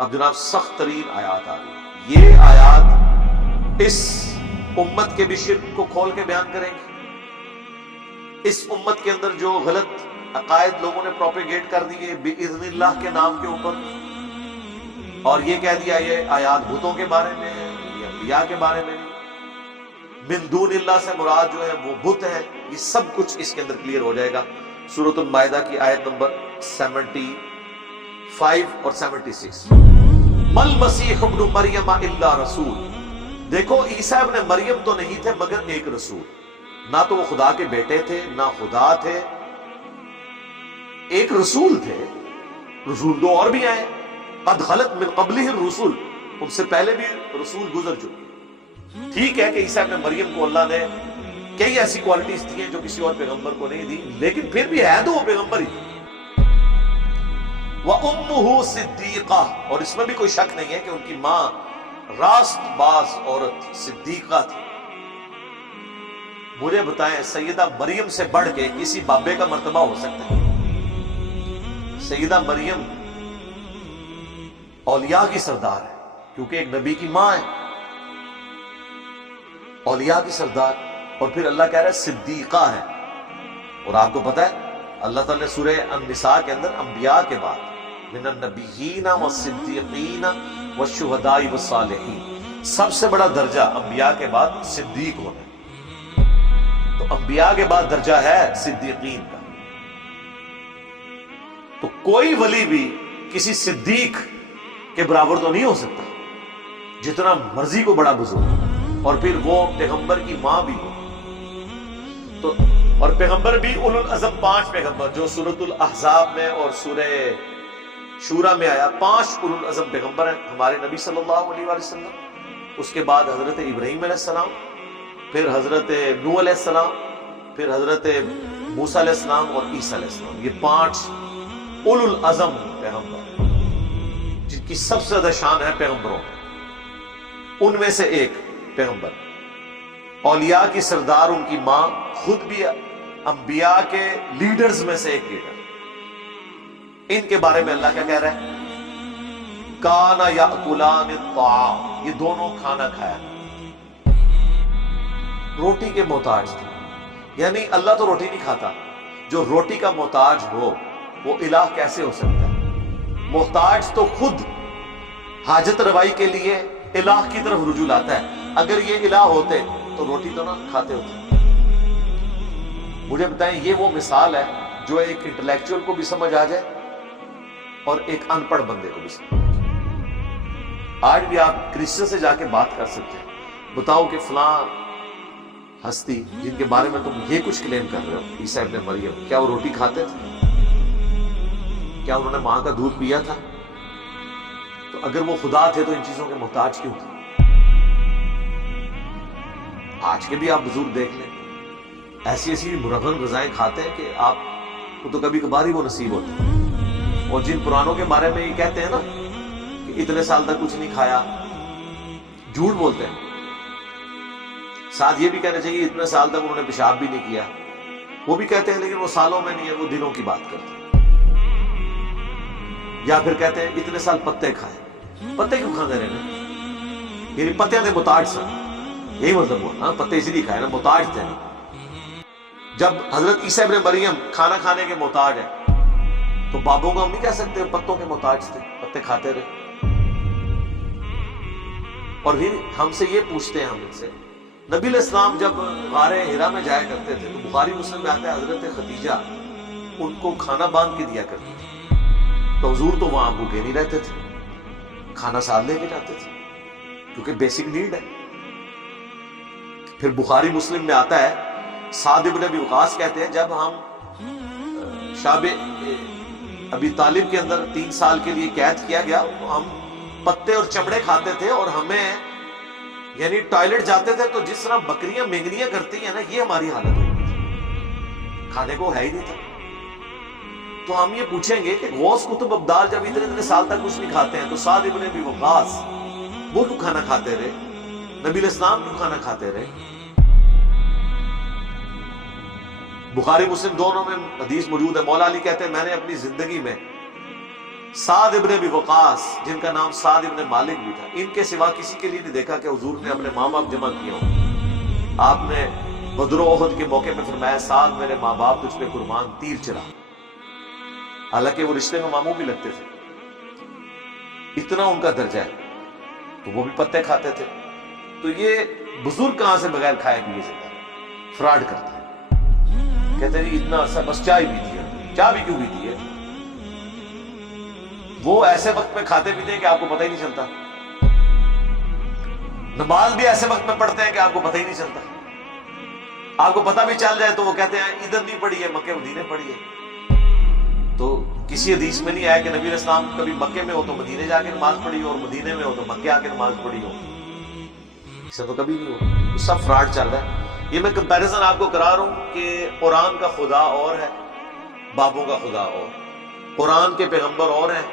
اب جناب سخت ترین آیات آ رہی. یہ آیات اس امت کے بھی شرک کو کھول کے بیان کریں گے. اس امت کے اندر جو غلط عقائد لوگوں نے پروپیگیٹ کر دیے باذن اللہ کے نام کے اوپر، اور یہ کہہ دیا یہ آیات بتوں کے بارے میں ہے، یہ انبیاء کے بارے میں نہیں، من دون اللہ سے مراد جو ہے وہ بت ہے. یہ سب کچھ اس کے اندر کلیئر ہو جائے گا. سورۃ المائدہ کی آیت نمبر 75 اور 76. مل مسیح ابن مریم الا رسول. دیکھو عیسیٰ ابن مریم تو نہیں تھے مگر ایک رسول. نہ تو وہ خدا کے بیٹے تھے نہ خدا تھے، ایک رسول تھے. رسول دو اور بھی آئے، قد خلت من قبلہ الرسل، ان سے پہلے بھی رسول گزر چکے. ٹھیک ہے کہ عیسیٰ ابن مریم کو اللہ نے کئی ایسی کوالٹیز دی ہیں جو کسی اور پیغمبر کو نہیں دی، لیکن پھر بھی ہے تو وہ پیغمبر ہی تھے. وَأُمُّهُ صِدِّيقَةٌ، اور اس میں بھی کوئی شک نہیں ہے کہ ان کی ماں راست باز عورت تھی، صدیقہ تھی. مجھے بتائیں سیدہ مریم سے بڑھ کے کسی بابے کا مرتبہ ہو سکتا ہے؟ سیدہ مریم اولیاء کی سردار ہے کیونکہ ایک نبی کی ماں ہے، اولیاء کی سردار. اور پھر اللہ کہہ رہا ہے صدیقہ ہے. اور آپ کو پتا ہے اللہ تعالیٰ نے سورہ النساء کے اندر انبیاء کے بعد من النبیین والصدیقین والشہداء والصالحین، سب سے بڑا درجہ انبیاء کے بعد صدیق ہونا ہے. تو انبیاء کے بعد درجہ ہے صدیقین کا. تو کوئی ولی بھی کسی صدیق کے برابر تو نہیں ہو سکتا، جتنا مرضی کو بڑا بزرگ، اور پھر وہ پیغمبر کی ماں بھی ہو. تو اور پیغمبر بھی اولو العزم 5 پیغمبر جو سورۃ الاحزاب میں اور سورہ شورا میں آیا، 5 اولو العزم پیغمبر ہیں ہمارے نبی صلی اللہ علیہ وآلہ وسلم. اس کے بعد حضرت ابراہیم علیہ السلام، پھر حضرت نوح علیہ السلام، پھر حضرت موسیٰ علیہ السلام اور عیسیٰ علیہ السلام. یہ 5 اولو العزم پیغمبر جن کی سب سے زیادہ شان ہے پیغمبروں. ان میں سے ایک پیغمبر، اولیاء کی سردار، ان کی ماں خود بھی انبیاء کے لیڈرز میں سے ایک لیڈر. ان کے بارے میں اللہ کیا کہہ رہا ہے؟ کانا یاکلان الطعام، یہ دونوں کھانا کھایا، روٹی کے محتاج تھے. یعنی اللہ تو روٹی نہیں کھاتا، جو روٹی کا محتاج ہو وہ الہ کیسے ہو سکتا ہے؟ محتاج تو خود حاجت روائی کے لیے الہ کی طرف رجوع لاتا ہے. اگر یہ الہ ہوتے تو روٹی تو نہ کھاتے ہوتے. مجھے بتائیں یہ وہ مثال ہے جو ایک انٹلیکچوئل کو بھی سمجھ آ جائے اور ایک ان پڑھ بندے کو بھی سمجھ آ جائے. آج بھی آپ کرسچن سے جا کے بات کر سکتے ہیں، بتاؤ کہ فلاں ہستی جن کے بارے میں تم یہ کچھ کلیم کر رہے ہو، عیسیٰ ابن مریم، کیا وہ روٹی کھاتے تھے؟ کیا انہوں نے ماں کا دودھ پیا تھا؟ تو اگر وہ خدا تھے تو ان چیزوں کے محتاج کیوں تھے؟ آج کے بھی آپ بزرگ دیکھ لیں، ایسی ایسی مرغن غذائیں کھاتے ہیں کہ آپ کو تو کبھی کبھار ہی وہ نصیب ہوتے ہیں. اور جن پرانوں کے بارے میں یہ کہتے ہیں نا کہ اتنے سال تک کچھ نہیں کھایا، جھوٹ بولتے ہیں. ساتھ یہ بھی کہنا چاہیے اتنے سال تک انہوں نے پیشاب بھی نہیں کیا، وہ بھی کہتے ہیں، لیکن وہ سالوں میں نہیں ہے، وہ دنوں کی بات کرتے ہیں. یا پھر کہتے ہیں اتنے سال پتے کھائے. پتے کیوں کھاتے رہے؟ یعنی پتیاں دے محتاج سن، یہی مطلب ہوا. ہاں پتے اسی لیے کھائے نا، محتاج تھے. جب حضرت عیسیٰ ابن مریم کھانا کھانے کے محتاج ہے تو بابوں کو ہم نہیں کہہ سکتے پتوں کے محتاج تھے، پتے کھاتے رہے. اور پھر ہم سے یہ پوچھتے ہیں، ہم ان سے، نبی علیہ السلام جب غار حرا میں جایا کرتے تھے تو بخاری مسلم میں آتا ہے حضرت خدیجہ ان کو کھانا باندھ کے دیا کرتی تھی. تو حضور تو وہاں بھوکے نہیں رہتے تھے، کھانا ساتھ لے کے جاتے تھے کیونکہ بیسک نیڈ ہے. پھر بخاری مسلم میں آتا ہے سعد ابن ابی وقاص کہتے ہیں جب ہم شعب ابی طالب کے اندر 3 سال کے لیے قید کیا گیا تو ہم پتے اور چمڑے کھاتے تھے، اور ہمیں یعنی ٹوائلٹ جاتے تھے تو جس طرح بکریاں مینگنیاں کرتی ہیں نا، یہ ہماری حالت ہوئی تھی، کھانے کو ہے ہی نہیں تھا. تو ہم یہ پوچھیں گے کہ غوث قطب ابدال جب اتنے سال تک کچھ نہیں کھاتے ہیں تو سعد ابن ابی وقاص وہ کیوں کھانا کھاتے رہے؟ نبی علیہ السلام کیوں کھانا کھاتے رہے؟ بخاری مسلم دونوں میں حدیث موجود ہے. مولا علی کہتے ہیں میں نے اپنی زندگی میں سعد ابن ابی وقاص جن کا نام سعد ابن مالک بھی تھا، ان کے سوا کسی کے لیے نہیں دیکھا کہ حضور نے اپنے ماں باپ جمع کیا ہوں۔ آپ نے بدر و احد کے موقع پہ فرمایا سعد میرے ماں باپ تجھ پہ قربان، تیر چلا، حالانکہ وہ رشتے میں ماموں بھی لگتے تھے، اتنا ان کا درجہ ہے، تو وہ بھی پتے کھاتے تھے۔ تو یہ بزرگ کہاں سے بغیر کھائے پیے سے فراڈ کرتا ہے، کہتے ہیں اتنا عرصہ بس چائے پیتی ہے، چائے بھی کیوں پیتی ہے؟ وہ ایسے وقت پہ کھاتے پیتے ہیں کہ آپ کو پتہ ہی نہیں چلتا، نماز بھی ایسے وقت میں پڑھتے ہیں کہ آپ کو پتہ ہی نہیں چلتا، آپ کو پتہ بھی چل جائے تو وہ کہتے ہیں ادھر نہیں پڑھی ہے، مکے مدینے پڑھی ہے۔ تو کسی حدیث میں نہیں آیا کہ نبی علیہ السلام کبھی مکے میں ہو تو مدینے جا کے نماز پڑھی ہو، اور مدینے میں ہو تو مکے آ کے نماز پڑھی ہو، اسے تو کبھی نہیں ہو، سب فراڈ چل رہا ہے۔ یہ میں کمپیریزن آپ کو کرا رہا ہوں کہ قرآن کا خدا اور ہے، بابوں کا خدا اور، قرآن کے پیغمبر اور ہیں،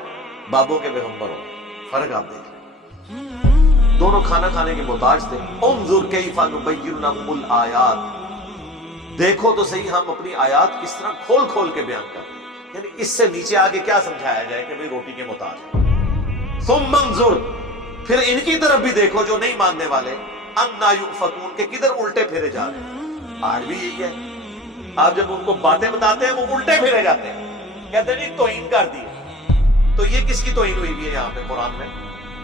بابوں کے پیغمبر اور، فرق آپ دیکھ لیں، دونوں کھانا کھانے کے محتاج تھے۔ انظر کیف نبین لہم الآیات، دیکھو تو صحیح ہم اپنی آیات کس طرح کھول کھول کے بیان کرتے ہیں، یعنی اس سے نیچے آگے کیا سمجھایا جائے کہ بھئی روٹی کے محتاج ہیں۔ ثم انظر، پھر ان کی طرف بھی دیکھو جو نہیں ماننے والے، انا یؤفکون، کہ کدھر الٹے پھیرے جا رہے ہیں۔ آج بھی یہی ہے، آپ جب ان کو باتیں بتاتے ہیں وہ الٹے پھیرے جاتے ہیں، کہتے ہیں نہیں توہین کر دی۔ تو یہ کس کی توہین ہوئی بھی ہے یہاں پہ قرآن میں؟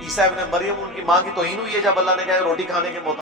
عیسیٰ ابن مریم ان کی ماں کی توہین ہوئی ہے جب اللہ نے کہا روٹی کھانے کے محتاج